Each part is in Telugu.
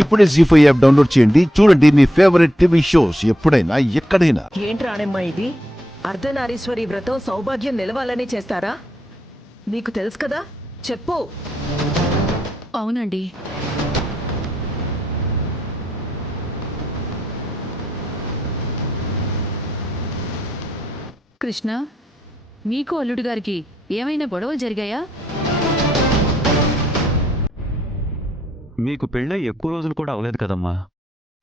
ఇప్పుడే జీ5 యాప్ డౌన్లోడ్ చేయండి. చూడండి మీ ఫేవరెట్ టీవీ షోస్ ఎప్పుడైనా ఎక్కడైనా. ఏంట్రాణమ్మ ఇది? అర్ధనారీశ్వరి వ్రతం సౌభాగ్యం నిలవాలని చేస్తారా? నీకు తెలుసు కదా, చెప్పు. అవునండి. కృష్ణ, మీకు అల్లుడు గారికి ఏమైనా గొడవలు జరిగాయా? మీకు పెళ్ళై ఎక్కువ రోజులు కూడా అవలేదు కదమ్మా.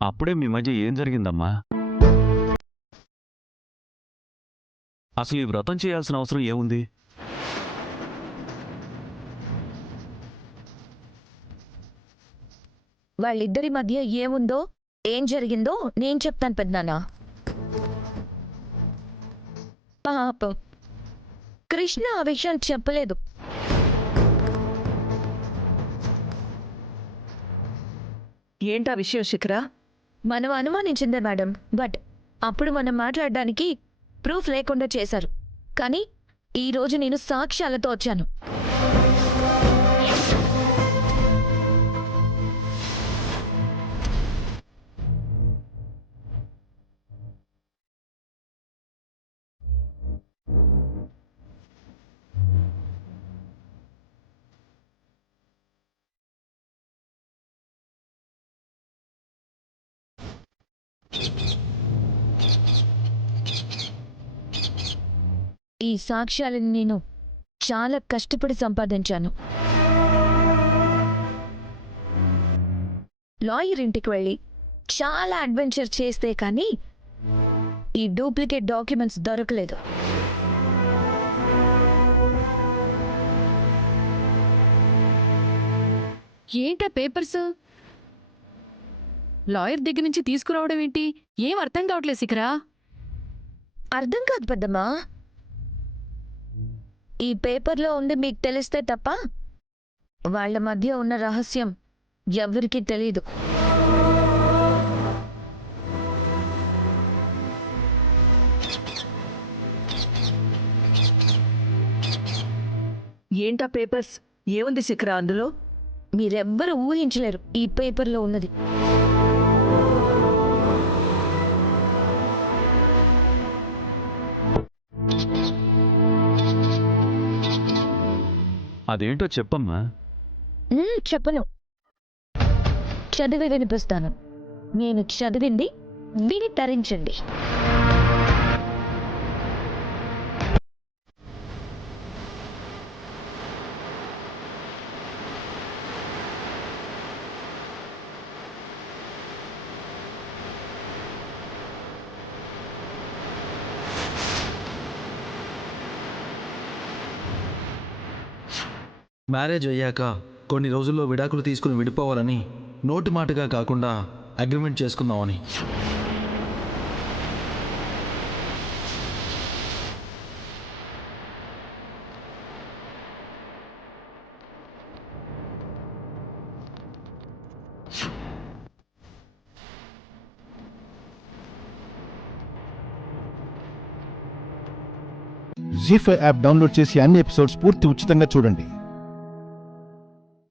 అప్పుడే మీ మధ్య ఏం జరిగిందమ్మా? అసలు ఈ వ్రతం చేయాల్సిన అవసరం ఏముంది? వాళ్ళిద్దరి మధ్య ఏముందో ఏం జరిగిందో నేను చెప్తాను పెద్దనాన్న. పాపం కృష్ణ ఆ విషయం చెప్పలేదు. ఏంటా విషయం శిఖరా? మనం అనుమానించిందే మేడం, బట్ అప్పుడు మనం మాట్లాడడానికి ప్రూఫ్ లేకుండా చేశారు. కానీ ఈరోజు నేను సాక్ష్యాలతో వచ్చాను. ఈ సాక్ష్యాలను నేను చాలా కష్టపడి సంపాదించాను. లాయర్ ఇంటికి వెళ్ళి చాలా అడ్వెంచర్ చేస్తే కానీ ఈ డూప్లికేట్ డాక్యుమెంట్స్ దొరకలేదు. ఏంటా పేపర్స్ లాయర్ దగ్గర నుంచి తీసుకురావడం ఏంటి? ఏం అర్థం కావట్లేదు శిఖరా. అర్థం కాదు పెద్దమ్మా. ఈ పేపర్లో ఉంది మీకు తెలిస్తే తప్ప వాళ్ళ మధ్య ఉన్న రహస్యం ఎవరికీ తెలీదు. ఏంటా పేపర్స్? ఏముంది శిఖరా అందులో? మీరెవ్వరూ ఊహించలేరు ఈ పేపర్లో ఉన్నది. అదేంటో చెప్పమ్మా. చెప్పను, చదివి వినిపిస్తాను. నేను చదివింది విని తరించండి. మ్యారేజ్ అయ్యాక కొన్ని రోజుల్లో విడాకులు తీసుకుని విడిపోవాలని నోటి మాటగా కాకుండా అగ్రిమెంట్ చేసుకుందామని. జీ5 యాప్ డౌన్లోడ్ చేసి అన్ని ఎపిసోడ్స్ పూర్తి ఉచితంగా చూడండి.